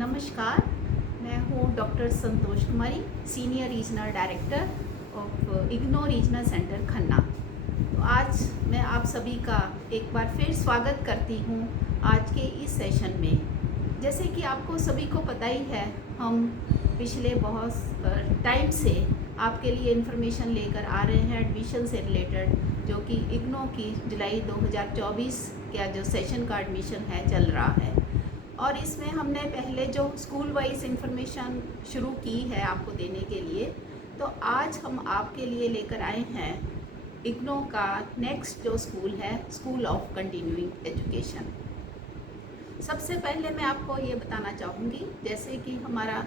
नमस्कार, मैं हूँ doctor Santosh Kumari, senior regional director of IGNOU regional centre Khanna. तो आज मैं आप सभी का एक बार फिर स्वागत करती हूँ आज के इस सेशन में। जैसे कि आपको सभी को पता ही है, हम पिछले बहुत टाइम से आपके लिए इन्फॉर्मेशन लेकर आ रहे हैं एडमिशन से रिलेटेड, जो कि इग्नो की जुलाई 2024 का जो सेशन का एडमिशन है चल रहा है। और इसमें हमने पहले जो स्कूल वाइज इंफॉर्मेशन शुरू की है आपको देने के लिए, तो आज हम आपके लिए लेकर आए हैं इग्नो का नेक्स्ट जो स्कूल है, स्कूल ऑफ कंटिन्यूइंग एजुकेशन। सबसे पहले मैं आपको ये बताना चाहूँगी, जैसे कि हमारा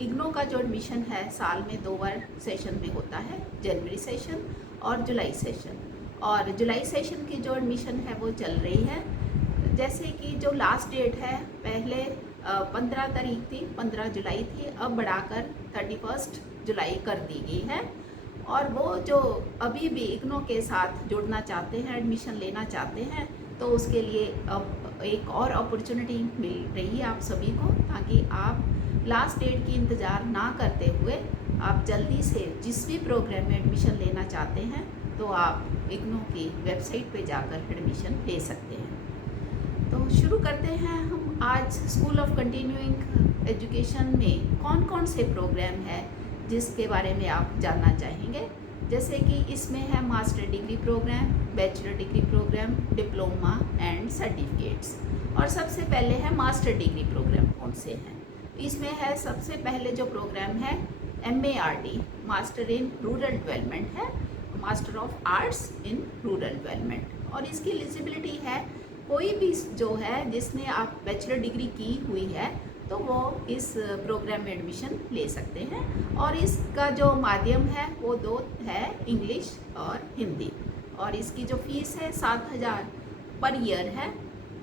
इग्नो का जो एडमिशन है साल में 2 बार सेशन में होता है, जनवरी सेशन और जुलाई सेशन। और जुलाई सेशन की जो एडमिशन है वो चल रही है। जैसे कि जो लास्ट डेट है, पहले 15 तारीख थी, 15 जुलाई थी, अब बढ़ाकर 31 जुलाई कर दी गई है। और वो जो अभी भी इग्नो के साथ जुड़ना चाहते हैं, एडमिशन लेना चाहते हैं, तो उसके लिए अब एक और अपॉर्चुनिटी मिल रही है आप सभी को, ताकि आप लास्ट डेट की इंतज़ार ना करते हुए आप जल्दी से जिस भी प्रोग्राम में एडमिशन लेना चाहते हैं तो आप इग्नो की वेबसाइट पे जाकर एडमिशन ले सकते हैं। तो शुरू करते हैं हम आज स्कूल ऑफ कंटिन्यूइंग एजुकेशन में कौन कौन से प्रोग्राम है जिसके बारे में आप जानना चाहेंगे। जैसे कि इसमें है master degree programme, bachelor degree programme, diploma and certificates. और सबसे पहले है मास्टर डिग्री प्रोग्राम कौन से हैं। इसमें है सबसे पहले जो प्रोग्राम है MARD, master in rural development है, master of arts in rural development. और इसकी एलिजिबिलिटी है कोई भी जो है जिसने आप बैचलर डिग्री की हुई है तो वो इस प्रोग्राम में एडमिशन ले सकते हैं। और इसका जो माध्यम है वो 2 है, इंग्लिश और हिंदी। और इसकी जो फीस है 7,000 पर ईयर है,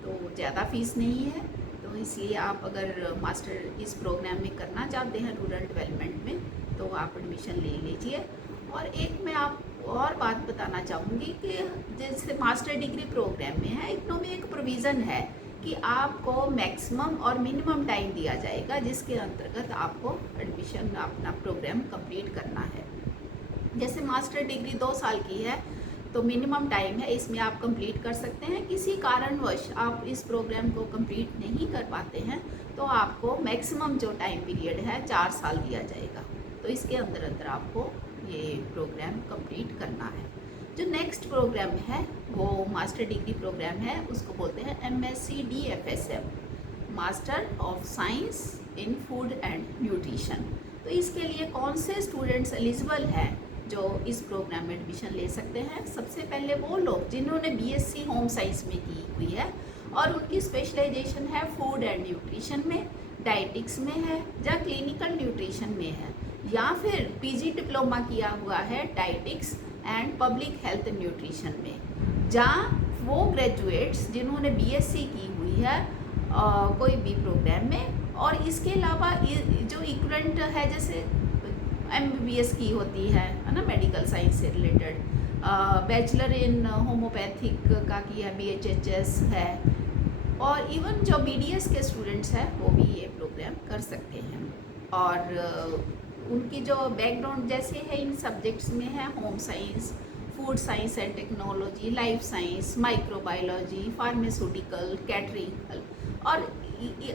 तो ज़्यादा फीस नहीं है। तो इसलिए आप अगर मास्टर इस प्रोग्राम में करना चाहते हैं रूरल डेवलपमेंट में, तो आप एडमिशन ले लीजिए। और एक मैं आप और बात बताना चाहूँगी कि जैसे मास्टर डिग्री प्रोग्राम में है, इग्नो में एक प्रोविज़न है कि आपको मैक्सिमम और मिनिमम टाइम दिया जाएगा जिसके अंतर्गत आपको एडमिशन अपना प्रोग्राम कंप्लीट करना है। जैसे मास्टर डिग्री 2 साल की है तो मिनिमम टाइम है, इसमें आप कंप्लीट कर सकते हैं। किसी कारणवश आप इस प्रोग्राम को कंप्लीट नहीं कर पाते हैं तो आपको मैक्सिमम जो टाइम पीरियड है 4 साल दिया जाएगा। तो इसके अंदर अंदर आपको ये प्रोग्राम कंप्लीट करना है। जो नेक्स्ट प्रोग्राम है वो मास्टर डिग्री प्रोग्राम है, उसको बोलते हैं MSc DFSM, master of science in food and nutrition. तो इसके लिए कौन से स्टूडेंट्स एलिजिबल हैं जो इस प्रोग्राम में एडमिशन ले सकते हैं। सबसे पहले वो लोग जिन्होंने BSc होम साइंस में की हुई है और उनकी स्पेशलाइजेशन है फूड एंड न्यूट्रिशन में, डाइटिक्स में है या क्लिनिकल न्यूट्रिशन में है, या फिर PG डिप्लोमा किया हुआ है dietetics and public health nutrition में, जहाँ वो ग्रेजुएट्स जिन्होंने BSc की हुई है कोई भी प्रोग्राम में। और इसके अलावा जो इक्विवेलेंट है, जैसे MBBS की होती है ना, मेडिकल साइंस से रिलेटेड, बैचलर इन होम्योपैथिक का किया BHHS है, और इवन जो BDS के स्टूडेंट्स हैं वो भी ये प्रोग्राम कर सकते हैं। और उनकी जो बैकग्राउंड जैसे है इन सब्जेक्ट्स में है home science, food science and technology, life science, microbiology, pharmaceutical, catering. और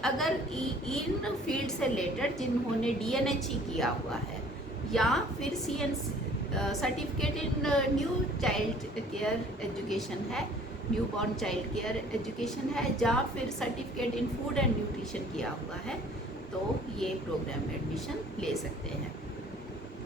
अगर इन फील्ड से रिलेटेड जिन्होंने DNHE किया हुआ है, या फिर CNC certificate in new child care education है, newborn child care education है, या फिर certificate in food and nutrition किया हुआ है, तो ये प्रोग्राम में एडमिशन ले सकते हैं।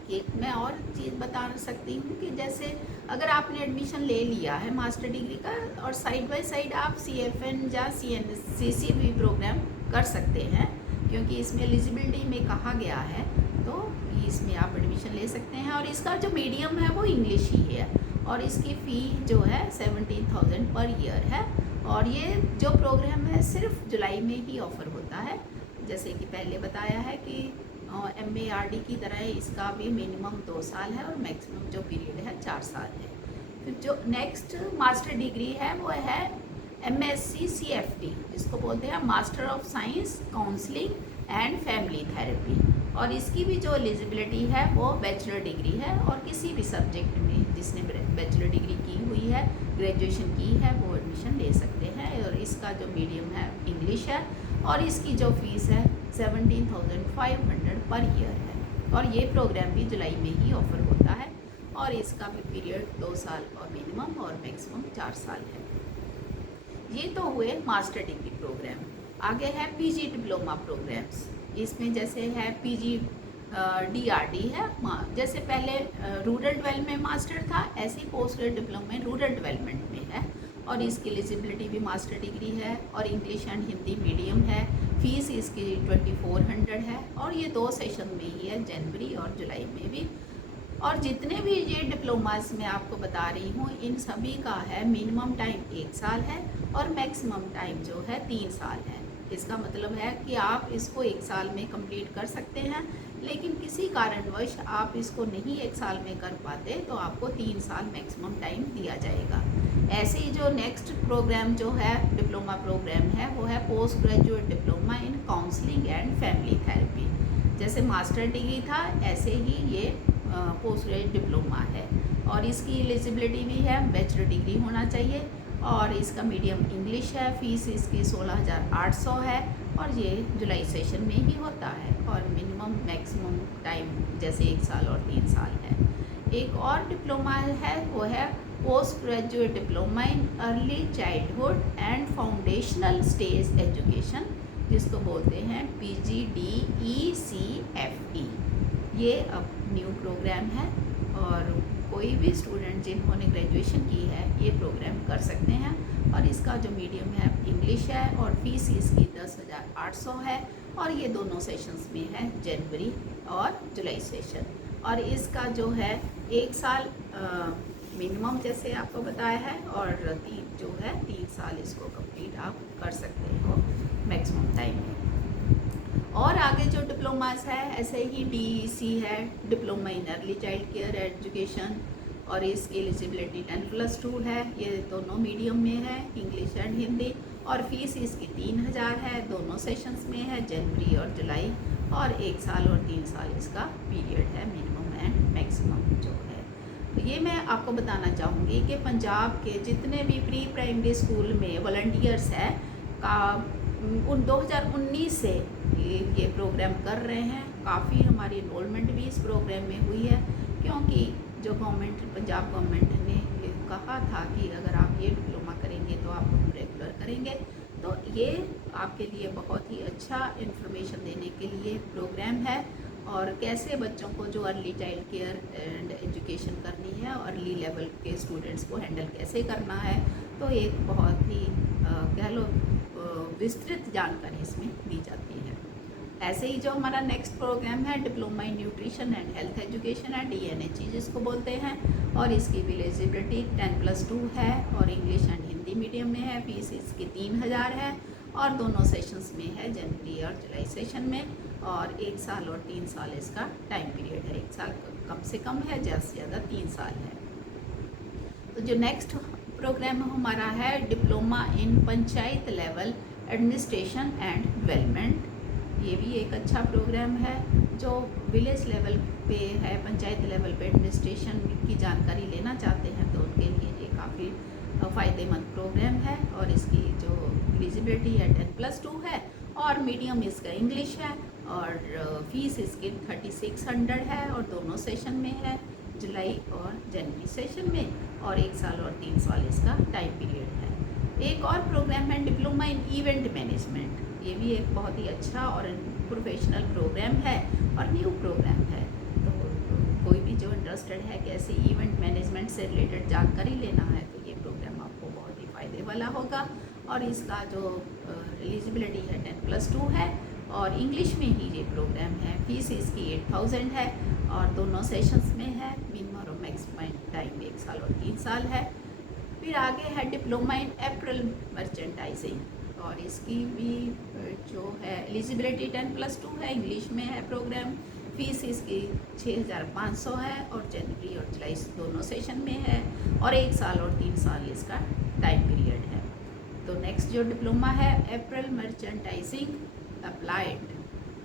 एक मैं और चीज़ बता सकती हूँ कि जैसे अगर आपने एडमिशन ले लिया है मास्टर डिग्री का और साइड बाय साइड आप CFN या CNCC भी प्रोग्राम कर सकते हैं, क्योंकि इसमें एलिजिबिलिटी में कहा गया है, तो इसमें आप एडमिशन ले सकते हैं। और इसका जो मीडियम है वो इंग्लिश ही है, और इसकी फ़ी जो है 17,000 पर ईयर है। और ये जो प्रोग्राम है सिर्फ जुलाई में ही ऑफ़र होता है। जैसे कि पहले बताया है कि MARD की तरह इसका भी मिनिमम 2 साल है और मैक्सिमम जो पीरियड है 4 साल है। फिर जो नेक्स्ट मास्टर डिग्री है वो है MSc CFT, जिसको बोलते हैं master of science counselling and family therapy. और इसकी भी जो एलिजिबिलिटी है वो बैचलर डिग्री है, और किसी भी सब्जेक्ट में जिसने बैचलर डिग्री की हुई है, ग्रेजुएशन की है, वो एडमिशन ले सकते हैं। और इसका जो मीडियम है इंग्लिश है, और इसकी जो फीस है 17,500 पर ईयर है। और ये प्रोग्राम भी जुलाई में ही ऑफर होता है, और इसका भी पीरियड 2 साल और मिनिमम और मैक्सिमम 4 साल है। ये तो हुए मास्टर डिग्री प्रोग्राम। आगे है पीजी डिप्लोमा प्रोग्राम्स। इसमें जैसे है पीजी DRD है, जैसे पहले रूरल डेवलपमेंट में मास्टर था, ऐसे ही पोस्ट ग्रेजुएट डिप्लोमा में रूरल डेवलपमेंट में है। और इसकी एलिजिबिलिटी भी मास्टर डिग्री है, और इंग्लिश एंड हिंदी मीडियम है। फीस इसकी 2400 है, और ये 2 सेशन में ही है, जनवरी और जुलाई में भी। और जितने भी ये डिप्लोमास मैं आपको बता रही हूँ, इन सभी का है मिनिमम टाइम 1 साल है, और मैक्सिमम टाइम जो है 3 साल है। इसका मतलब है कि आप इसको 1 साल में कंप्लीट कर सकते हैं, लेकिन किसी कारणवश आप इसको नहीं 1 साल में कर पाते तो आपको 3 साल मैक्सिमम टाइम दिया जाएगा। ऐसे ही जो नेक्स्ट प्रोग्राम जो है डिप्लोमा प्रोग्राम है, वो है post graduate diploma in counselling and family therapy. जैसे मास्टर डिग्री था, ऐसे ही ये पोस्ट ग्रेजुएट डिप्लोमा है। और इसकी एलिजिबिलिटी भी है, बैचलर डिग्री होना चाहिए, और इसका मीडियम इंग्लिश है। फीस इसकी 16,800 है, और ये जुलाई सेशन में ही होता है। और मिनिमम मैक्सिमम टाइम जैसे 1 साल और 3 साल है। एक और डिप्लोमा है, वो है post graduate diploma in early childhood and foundational stage education, जिसको बोलते हैं PGDECFE। ये अब न्यू प्रोग्राम है, और कोई भी स्टूडेंट जिन्होंने ग्रेजुएशन की है ये प्रोग्राम कर सकते हैं। और इसका जो मीडियम है इंग्लिश है, और फीस इसकी 10,800 है, और ये दोनों सेशंस में है, जनवरी और जुलाई सेशन। और इसका जो है 1 साल मिनिमम जैसे आपको बताया है, और 3 साल इसको कंप्लीट आप कर सकते हो मैक्सिमम टाइम में। और आगे जो डिप्लोमास है, ऐसे ही DEC है, diploma in early child care education, और इसकी एलिजिबिलिटी 10+2 है। ये दोनों मीडियम में है, इंग्लिश एंड हिंदी। और फीस इसकी 3,000 है, दोनों सेशंस में है, जनवरी और जुलाई। और 1 साल और 3 साल इसका पीरियड है, मिनिमम एंड मैक्सिमम जो है। तो ये मैं आपको बताना चाहूँगी कि पंजाब के जितने भी प्री प्राइमरी स्कूल में वॉलंटियर्स है का 2019 से ये प्रोग्राम कर रहे हैं। काफ़ी हमारी इनरोलमेंट भी इस प्रोग्राम में हुई है, क्योंकि जो गवर्नमेंट, पंजाब गवर्नमेंट ने कहा था कि अगर आप ये डिप्लोमा करेंगे तो आप हम रेगुलर करेंगे। तो ये आपके लिए बहुत ही अच्छा इन्फॉर्मेशन देने के लिए प्रोग्राम है, और कैसे बच्चों को जो early child care and education करनी है, अर्ली लेवल के स्टूडेंट्स को हैंडल कैसे करना है, तो एक बहुत ही कह लो विस्तृत जानकारी इसमें दी जाती है। ऐसे ही जो हमारा नेक्स्ट प्रोग्राम है diploma in nutrition and health education है, DNHE जिसको बोलते हैं, और इसकी भी एलिजिबिलिटी 10+2 है, और इंग्लिश एंड हिंदी मीडियम में है। फीस इसकी 3,000 है, और दोनों सेशंस में है, जनवरी और जुलाई सेशन में। और 1 साल और 3 साल इसका टाइम पीरियड है। 1 साल कम से कम है, ज़्यादा से ज़्यादा 3 साल है। तो जो नेक्स्ट प्रोग्राम हमारा है diploma in panchayat level administration and development. ये भी एक अच्छा प्रोग्राम है, जो विलेज लेवल पे है, पंचायत लेवल पे एडमिनिस्ट्रेशन की जानकारी लेना चाहते हैं, तो उनके लिए ये काफ़ी फ़ायदेमंद प्रोग्राम है। और इसकी जो एलिजिबिलिटी है 10+2 है, और मीडियम इसका इंग्लिश है, और फीस इसकी 3600 है, और दोनों सेशन में है, जुलाई और जनवरी सेशन में। और 1 साल और 3 साल इसका टाइम पीरियड है। एक और प्रोग्राम है डिप्लोमा इन इवेंट मैनेजमेंट। ये भी एक बहुत ही अच्छा और प्रोफेशनल प्रोग्राम है, और न्यू प्रोग्राम है। तो कोई भी जो इंटरेस्टेड है कि ऐसे इवेंट मैनेजमेंट से रिलेटेड जानकारी लेना है, तो ये प्रोग्राम आपको बहुत ही फ़ायदे वाला होगा। और इसका जो एलिजिबिलिटी है 10+2 है, और इंग्लिश में ही ये प्रोग्राम है। फीस इसकी 8,000 है, और दोनों सेशंस में है, मिनिमम और मैक्सिमम टाइम 1 साल और 3 साल है। फिर आगे है डिप्लोमा इन अप्रैल मर्चेंडाइजिंग, और इसकी भी जो है एलिजिबिलिटी 10+2 है, इंग्लिश में है प्रोग्राम। फीस इसकी 6,500 है, और जनवरी और जुलाई दोनों सेशन में है, और 1 साल और 3 साल इसका टाइम पीरियड है। तो नेक्स्ट जो डिप्लोमा है अप्रैल मर्चेंटाइजिंग अप्लाइड,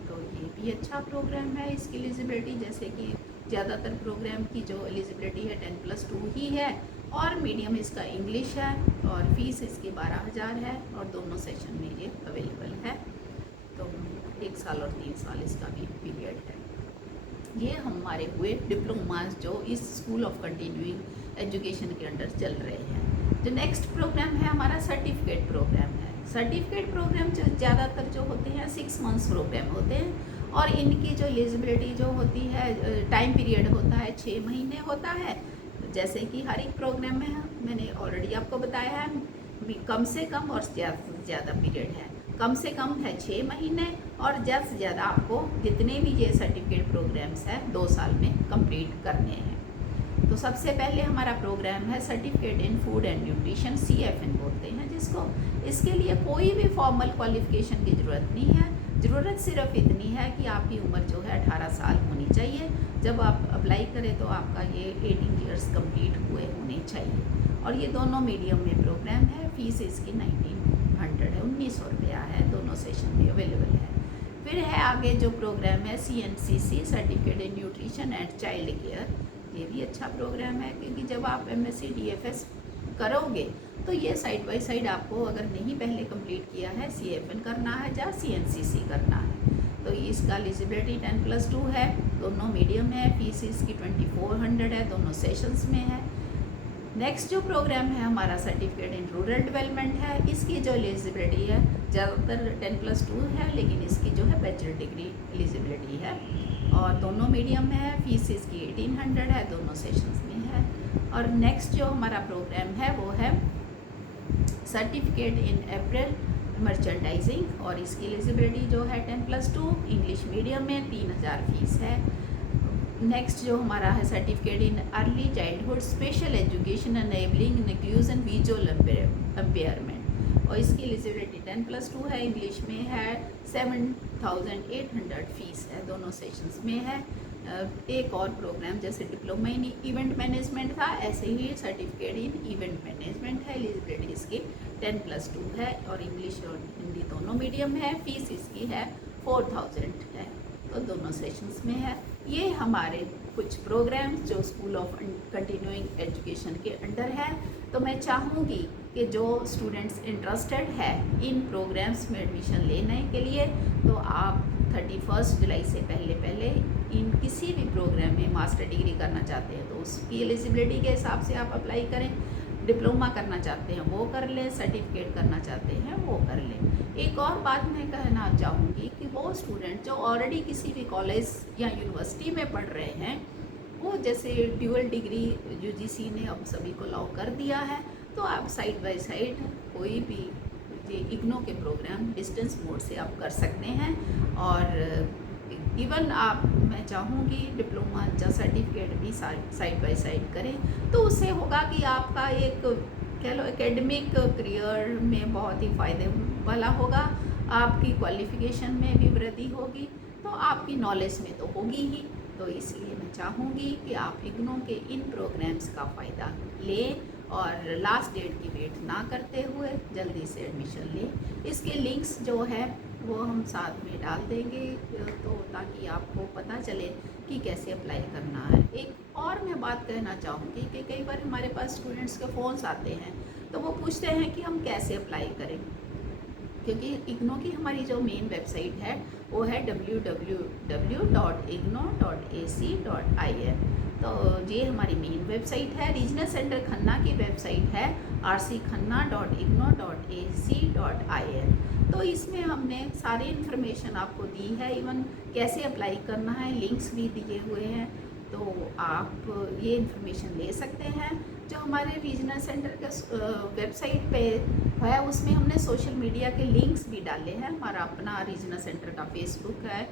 तो ये भी अच्छा प्रोग्राम है। इसकी एलिजिबिलिटी जैसे कि ज़्यादातर प्रोग्राम की जो एलिजिबिलिटी है 10+2 ही है और मीडियम इसका इंग्लिश है और फीस इसकी 12,000 है और दोनों सेशन में ये अवेलेबल है। तो 1 साल और 3 साल इसका भी पीरियड है। ये हमारे हुए डिप्लोमास जो इस स्कूल ऑफ कंटिन्यूइंग एजुकेशन के अंडर चल रहे हैं। जो नेक्स्ट प्रोग्राम है हमारा सर्टिफिकेट प्रोग्राम है। सर्टिफिकेट प्रोग्राम जो ज़्यादातर जो होते हैं 6 मंथ्स प्रोग्राम होते हैं और इनकी जो एलिजिबिलिटी जो होती है टाइम पीरियड होता है 6 महीने होता है। जैसे कि हर एक प्रोग्राम में मैंने ऑलरेडी आपको बताया है कम से कम और ज़्यादा से ज़्यादा पीरियड है। कम से कम है 6 महीने और ज़्यादा से ज़्यादा आपको जितने भी ये सर्टिफिकेट प्रोग्राम्स हैं 2 साल में कंप्लीट करने हैं। तो सबसे पहले हमारा प्रोग्राम है certificate in food and nutrition, CFN बोलते हैं जिसको। इसके लिए कोई भी फॉर्मल क्वालिफिकेशन की ज़रूरत नहीं है। ज़रूरत सिर्फ इतनी है कि आपकी उम्र जो है 18 साल होनी चाहिए। जब आप अप्लाई करें तो आपका ये 18 ईयर्स कंप्लीट हुए होने चाहिए और ये दोनों मीडियम में प्रोग्राम है। फीस इसकी 1900 है, 1900 रुपया है, दोनों सेशन में अवेलेबल है। फिर है आगे जो प्रोग्राम है CNCC certificate in nutrition and child care. ये भी अच्छा प्रोग्राम है क्योंकि जब आप MSc DFS करोगे तो ये साइड बाय साइड आपको अगर नहीं पहले कंप्लीट किया है CFN करना है या CNCC करना है। तो इसका एलिजिबिलिटी 10+2 है, दोनों मीडियम है। फीस इसकी 2400 है, दोनों सेशंस में है। नेक्स्ट जो प्रोग्राम है हमारा सर्टिफिकेट इन रूरल डेवलपमेंट है। इसकी जो एलिजिबिलिटी है ज़्यादातर 10+2 है लेकिन इसकी जो है बैचलर डिग्री एलिजिबिलिटी है और दोनों मीडियम में है। फीस इसकी 1800 है, दोनों सेशंस में है। और नेक्स्ट जो हमारा प्रोग्राम है वो है सर्टिफिकेट इन अप्रैल मर्चेंटाइजिंग और इसकी एलिजिबिलिटी जो है 10+2 इंग्लिश मीडियम में 3000 फीस है। नेक्स्ट जो हमारा है certificate in early childhood special education enabling inclusion visual impairment और इसकी एलिजिबिलिटी 10+2 है, इंग्लिश में है। 7800 फीस है, दोनों सेशंस में है। एक और प्रोग्राम जैसे डिप्लोमा इन इवेंट मैनेजमेंट था ऐसे ही सर्टिफिकेट इन इवेंट मैनेजमेंट है। एलिजिबिलिटी इसकी 10+2 है और इंग्लिश और हिंदी दोनों मीडियम है। फीस इसकी है 4000 है, तो दोनों सेशंस में है। ये हमारे कुछ प्रोग्राम्स जो स्कूल ऑफ कंटिन्यूइंग एजुकेशन के अंडर है। तो मैं चाहूँगी कि जो स्टूडेंट्स इंटरेस्टेड है इन प्रोग्राम्स में एडमिशन लेने के लिए तो आप 31 जुलाई से पहले इन किसी भी प्रोग्राम में मास्टर डिग्री करना चाहते हैं तो उसकी एलिजिबिलिटी के हिसाब से आप अप्लाई करें। डिप्लोमा करना चाहते हैं वो कर लें, सर्टिफिकेट करना चाहते हैं वो कर लें। एक और बात मैं कहना चाहूँगी कि वो स्टूडेंट जो ऑलरेडी किसी भी कॉलेज या यूनिवर्सिटी में पढ़ रहे हैं वो जैसे ड्यूअल डिग्री UGC ने अब सभी को अलाउ कर दिया है तो आप साइड बाय साइड कोई भी ये इग्नो के प्रोग्राम डिस्टेंस मोड से आप कर सकते हैं और इवन आप मैं चाहूँगी डिप्लोमा या सर्टिफिकेट भी साइड बाय साइड करें तो उससे होगा कि आपका एक कह लो एकेडमिक करियर में बहुत ही फ़ायदे वाला होगा। आपकी क्वालिफ़िकेशन में भी वृद्धि होगी तो आपकी नॉलेज में तो होगी ही। तो इसलिए मैं चाहूँगी कि आप इग्नो के इन प्रोग्राम्स का फ़ायदा लें और लास्ट डेट की वेट ना करते हुए जल्दी से एडमिशन लें। इसके लिंक्स जो है वो हम साथ में डाल देंगे तो ताकि आपको पता चले कि कैसे अप्लाई करना है। एक और मैं बात कहना चाहूँगी कि कई बार हमारे पास स्टूडेंट्स के फ़ोन्स आते हैं तो वो पूछते हैं कि हम कैसे अप्लाई करें, क्योंकि इग्नो की हमारी जो मेन वेबसाइट है वो है www.igno.ac.in। तो ये हमारी मेन वेबसाइट है। रीजनल सेंटर खन्ना की वेबसाइट है rckhanna.igno.ac.in। तो इसमें हमने सारी इन्फॉर्मेशन आपको दी है, इवन कैसे अप्लाई करना है लिंक्स भी दिए हुए हैं तो आप ये इन्फॉर्मेशन ले सकते हैं। जो हमारे रीजनल सेंटर के वेबसाइट पे है उसमें हमने सोशल मीडिया के लिंक्स भी डाले हैं। हमारा अपना रीजनल सेंटर का फेसबुक है,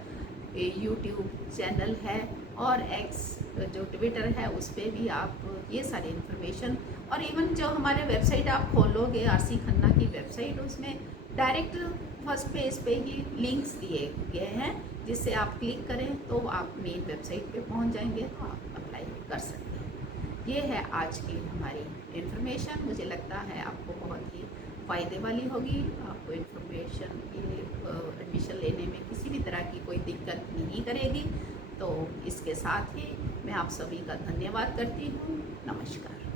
यूट्यूब चैनल है और एक्स जो ट्विटर है उस पर भी आप ये सारी इन्फॉर्मेशन और इवन जो हमारे वेबसाइट आप खोलोगे RC खन्ना की वेबसाइट उसमें डायरेक्ट फर्स्ट पेज पे ही लिंक्स दिए गए हैं जिससे आप क्लिक करें तो आप मेन वेबसाइट पे पहुंच जाएंगे तो आप अप्लाई कर सकते हैं। ये है आज की हमारी इन्फॉर्मेशन, मुझे लगता है आपको बहुत ही फ़ायदे वाली होगी। आपको इन्फॉर्मेशन एडमिशन लेने में किसी भी तरह की कोई दिक्कत नहीं करेगी। तो इसके साथ ही मैं आप सभी का धन्यवाद करती हूँ। नमस्कार।